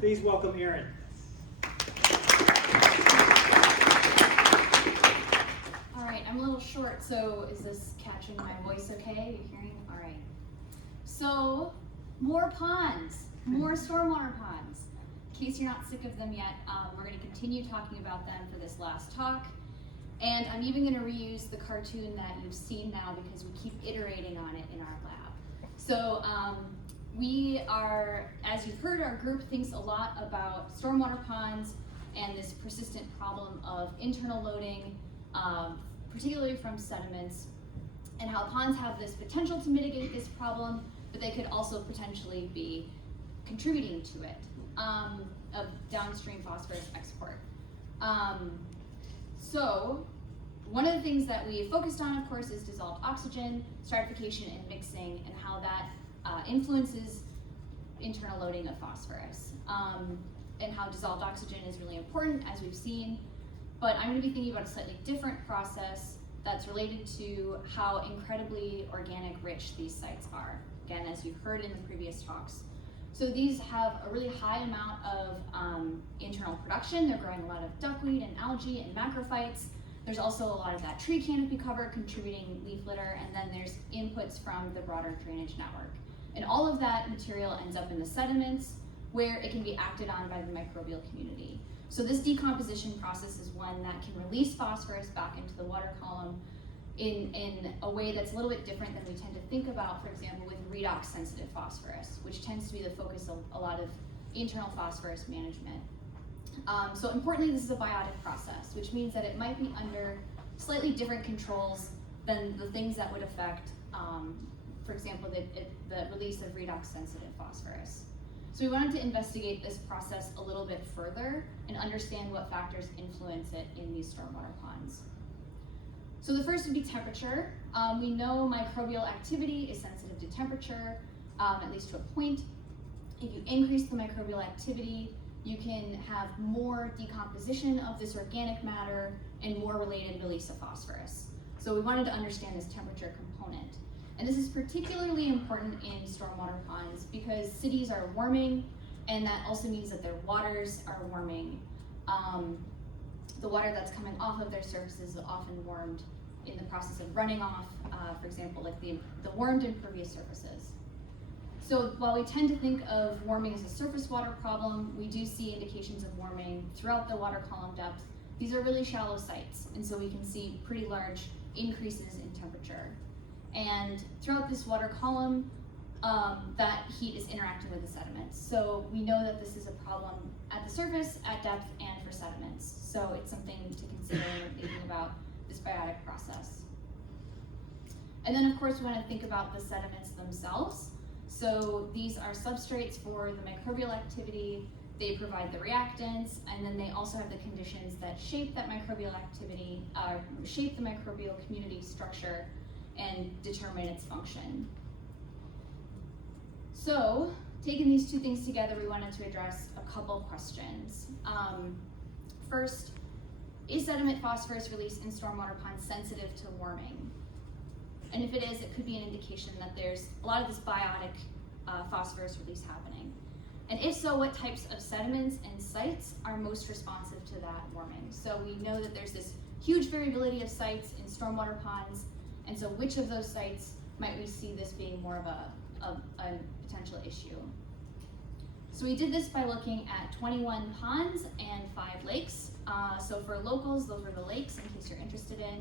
Please welcome Erin. All right, I'm a little short, so is this catching my voice okay? You hearing? All right. So, more ponds, more stormwater ponds. In case you're not sick of them yet, we're going to continue talking about them for this last talk. And I'm even going to reuse the cartoon that you've seen now because we keep iterating on it in our lab. So we are, as you've heard, our group thinks a lot about stormwater ponds and this persistent problem of internal loading, particularly from sediments, and how ponds have this potential to mitigate this problem, but they could also potentially be contributing to it, of downstream phosphorus export. So one of the things that we focused on, of course, is dissolved oxygen, stratification and mixing, and how that influences internal loading of phosphorus, and how dissolved oxygen is really important, as we've seen. But I'm going to be thinking about a slightly different process that's related to how incredibly organic rich these sites are, again, as you've heard in the previous talks. So these have a really high amount of internal production. They're growing a lot of duckweed and algae and macrophytes. There's also a lot of that tree canopy cover contributing leaf litter, and then there's inputs from the broader drainage network. And all of that material ends up in the sediments where it can be acted on by the microbial community. So this decomposition process is one that can release phosphorus back into the water column in a way that's a little bit different than we tend to think about, for example, with redox-sensitive phosphorus, which tends to be the focus of a lot of internal phosphorus management. So importantly, this is a biotic process, which means that it might be under slightly different controls than the things that would affect, for example, the release of redox-sensitive phosphorus. So we wanted to investigate this process a little bit further and understand what factors influence it in these stormwater ponds. So the first would be temperature. We know microbial activity is sensitive to temperature, at least to a point. If you increase the microbial activity, you can have more decomposition of this organic matter and more related release of phosphorus. So we wanted to understand this temperature component. And this is particularly important in stormwater ponds because cities are warming, and that also means that their waters are warming. The water that's coming off of their surfaces is often warmed in the process of running off, for example, like the warmed impervious surfaces. So while we tend to think of warming as a surface water problem, we do see indications of warming throughout the water column depth. These are really shallow sites, and so we can see pretty large increases in temperature. And throughout this water column, that heat is interacting with the sediments. So we know that this is a problem at the surface, at depth, and for sediments. So it's something to consider when we're thinking about this biotic process. And then of course we want to think about the sediments themselves. So these are substrates for the microbial activity. They provide the reactants, and then they also have the conditions that shape that microbial activity, shape the microbial community structure, and determine its function. So, taking these two things together, we wanted to address a couple questions. First, is sediment phosphorus release in stormwater ponds sensitive to warming? And if it is, it could be an indication that there's a lot of this biotic phosphorus release happening. And if so, what types of sediments and sites are most responsive to that warming? So we know that there's this huge variability of sites in stormwater ponds, and so which of those sites might we see this being more of a potential issue? So we did this by looking at 21 ponds and 5 lakes. So for locals, those were the lakes, in case you're interested in.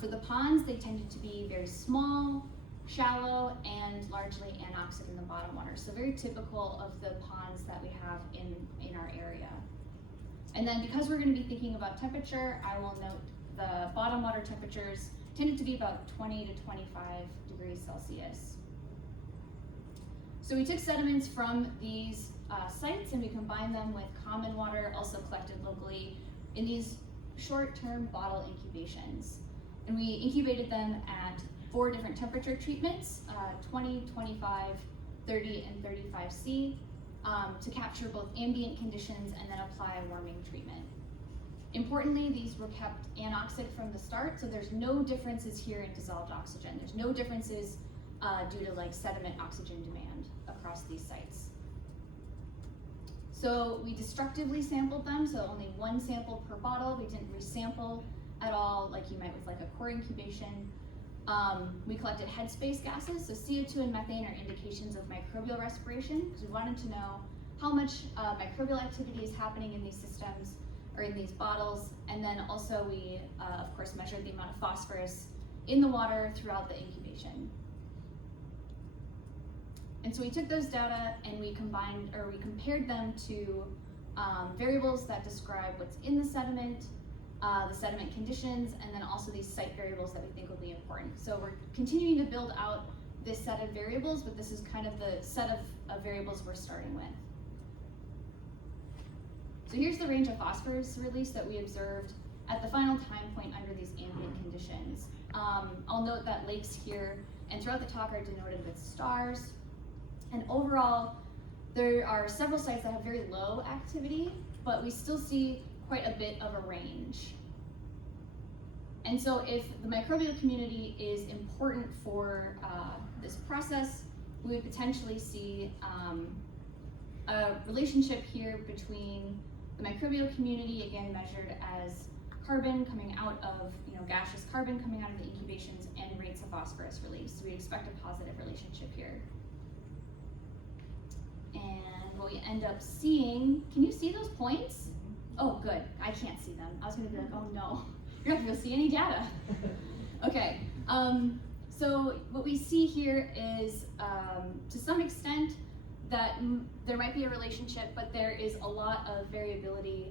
For the ponds, they tended to be very small, shallow, and largely anoxic in the bottom water. So very typical of the ponds that we have in our area. And then because we're going to be thinking about temperature, I will note the bottom water temperatures tended to be about 20 to 25 degrees Celsius. So we took sediments from these sites and we combined them with common water also collected locally in these short-term bottle incubations. And we incubated them at 4 different temperature treatments, 20, 25, 30, and 35 C, to capture both ambient conditions and then apply a warming treatment. Importantly, these were kept anoxic from the start, so there's no differences here in dissolved oxygen. There's no differences due to like sediment oxygen demand across these sites. So we destructively sampled them, so only one sample per bottle. We didn't resample at all, like you might with like a core incubation. We collected headspace gases, so CO2 and methane are indications of microbial respiration, because we wanted to know how much microbial activity is happening in these systems or in these bottles. And then also we, of course, measured the amount of phosphorus in the water throughout the incubation. And so we took those data and we compared them to variables that describe what's in the sediment conditions, and then also these site variables that we think will be important. So we're continuing to build out this set of variables, but this is kind of the set of variables we're starting with. So here's the range of phosphorus release that we observed at the final time point under these ambient conditions. I'll note that lakes here and throughout the talk are denoted with stars. And overall, there are several sites that have very low activity, but we still see quite a bit of a range. And so if the microbial community is important for this process, we would potentially see a relationship here between the microbial community, again measured as carbon coming out of, gaseous carbon coming out of the incubations, and rates of phosphorus release. So we expect a positive relationship here. And what we end up seeing, can you see those points? Oh, good. I can't see them. I was going to be like, oh no, you're not going to see any data. Okay. So what we see here is, to some extent, that there might be a relationship, but there is a lot of variability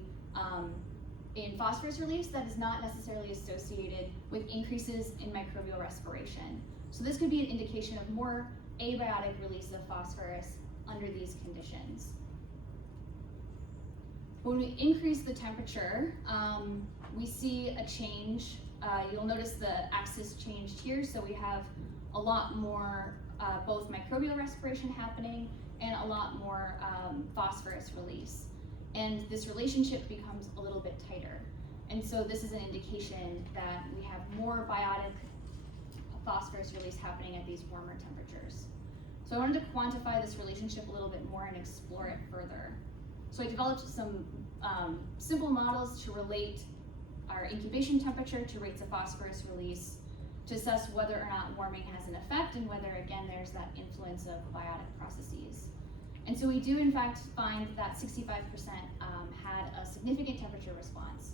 in phosphorus release that is not necessarily associated with increases in microbial respiration. So this could be an indication of more abiotic release of phosphorus under these conditions. When we increase the temperature, we see a change. You'll notice the axis changed here, so we have a lot more both microbial respiration happening and a lot more phosphorus release. And this relationship becomes a little bit tighter. And so this is an indication that we have more biotic phosphorus release happening at these warmer temperatures. So I wanted to quantify this relationship a little bit more and explore it further. So I developed some simple models to relate our incubation temperature to rates of phosphorus release to assess whether or not warming has an effect and whether, again, there's that influence of biotic processes. And so we do, in fact, find that 65% had a significant temperature response.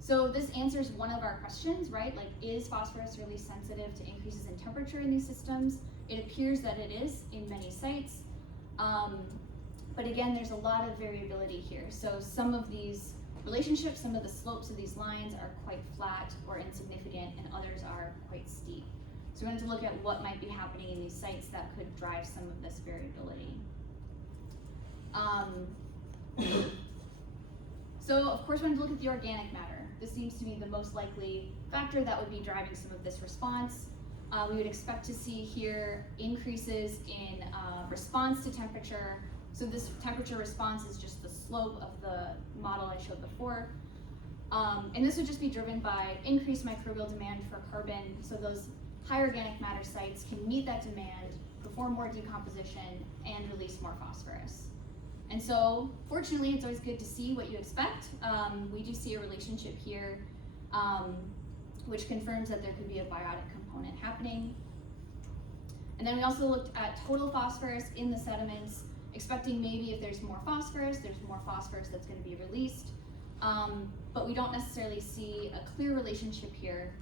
So this answers one of our questions, right? Like, is phosphorus release sensitive to increases in temperature in these systems? It appears that it is in many sites. But again, there's a lot of variability here. So some of these relationships, some of the slopes of these lines are quite flat or insignificant, and others are quite steep. So we wanted to look at what might be happening in these sites that could drive some of this variability. So of course we wanted to look at the organic matter. This seems to be the most likely factor that would be driving some of this response. We would expect to see here increases in response to temperature. So this temperature response is just the slope of the model I showed before. And this would just be driven by increased microbial demand for carbon. So those high organic matter sites can meet that demand, perform more decomposition, and release more phosphorus. And so fortunately, it's always good to see what you expect. We do see a relationship here, which confirms that there could be a biotic component happening. And then we also looked at total phosphorus in the sediments, expecting maybe if there's more phosphorus that's going to be released. But we don't necessarily see a clear relationship here.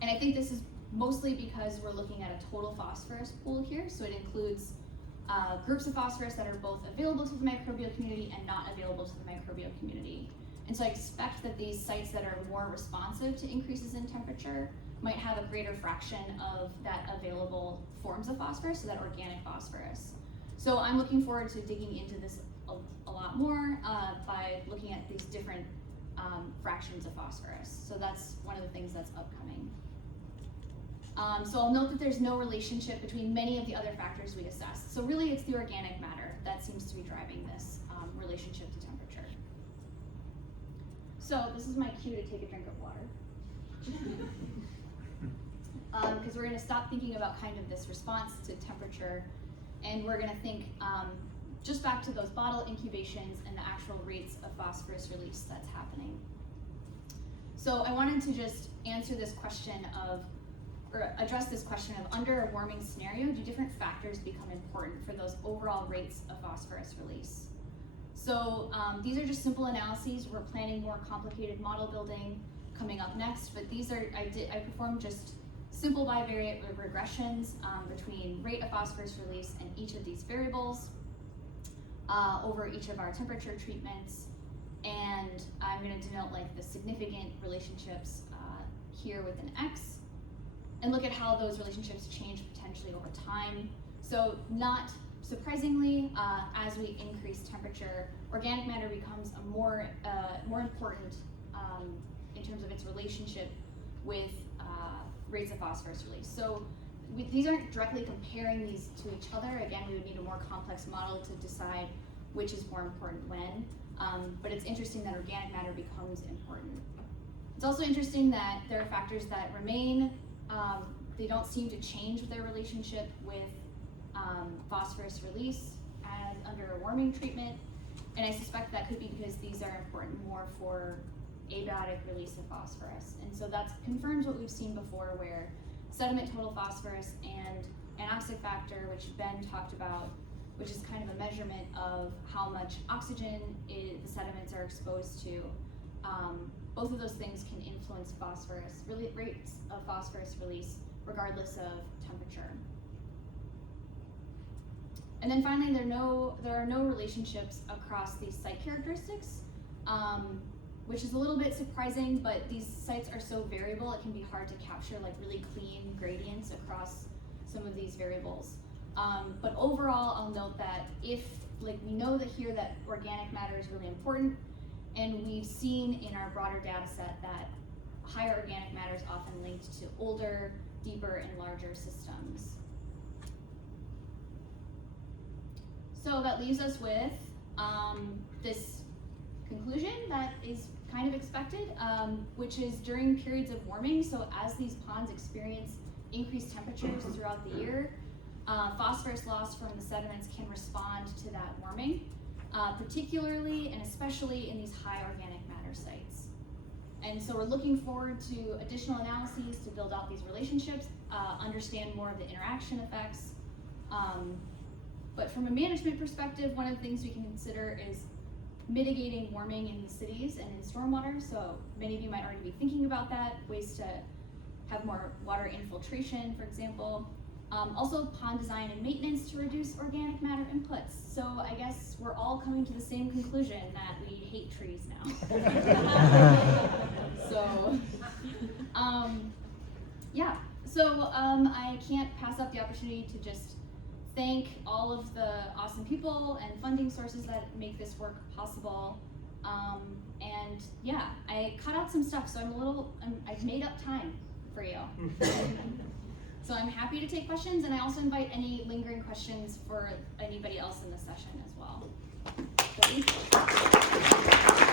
And I think this is mostly because we're looking at a total phosphorus pool here. So it includes groups of phosphorus that are both available to the microbial community and not available to the microbial community. And so I expect that these sites that are more responsive to increases in temperature might have a greater fraction of that available forms of phosphorus, so that organic phosphorus. So I'm looking forward to digging into this a lot more by looking at these different fractions of phosphorus. So that's one of the things that's upcoming. So I'll note that there's no relationship between many of the other factors we assessed. So really it's the organic matter that seems to be driving this relationship to temperature. So this is my cue to take a drink of water. Because we're going to stop thinking about kind of this response to temperature, and we're going to think just back to those bottle incubations and the actual rates of phosphorus release that's happening. So I wanted to just answer this question of, or address this question of, under a warming scenario, do different factors become important for those overall rates of phosphorus release? So these are just simple analyses. We're planning more complicated model building coming up next, but these are, I performed just simple bivariate regressions between rate of phosphorus release and each of these variables over each of our temperature treatments. And I'm going to denote like the significant relationships here with an X, and look at how those relationships change potentially over time. So not surprisingly, as we increase temperature, organic matter becomes a more important in terms of its relationship with rates of phosphorus release. So these aren't directly comparing these to each other. Again, we would need a more complex model to decide which is more important when, but it's interesting that organic matter becomes important. It's also interesting that there are factors that remain. They don't seem to change with their relationship with phosphorus release as under a warming treatment, and I suspect that could be because these are important more for abiotic release of phosphorus. And so that confirms what we've seen before, where sediment total phosphorus and anoxic factor, which Ben talked about, which is kind of a measurement of how much oxygen the sediments are exposed to. Both of those things can influence phosphorus, rates of phosphorus release, regardless of temperature. And then finally, there are no relationships across these site characteristics, which is a little bit surprising, but these sites are so variable, it can be hard to capture like really clean gradients across some of these variables. But overall, I'll note that if, like, we know that here that organic matter is really important, and we've seen in our broader data set that higher organic matter is often linked to older, deeper, and larger systems. So that leaves us with this conclusion that is kind of expected, which is during periods of warming, so as these ponds experience increased temperatures throughout the year, phosphorus loss from the sediments can respond to that warming, particularly and especially in these high organic matter sites. And so we're looking forward to additional analyses to build out these relationships, understand more of the interaction effects. But from a management perspective, one of the things we can consider is mitigating warming in cities and in stormwater. So many of you might already be thinking about that, ways to have more water infiltration, for example. Also pond design and maintenance to reduce organic matter inputs. So I guess we're all coming to the same conclusion that we hate trees now. So, yeah. So I can't pass up the opportunity to just thank all of the awesome people and funding sources that make this work possible. And yeah, I cut out some stuff, so I've made up time for you. So I'm happy to take questions, and I also invite any lingering questions for anybody else in the session as well. So,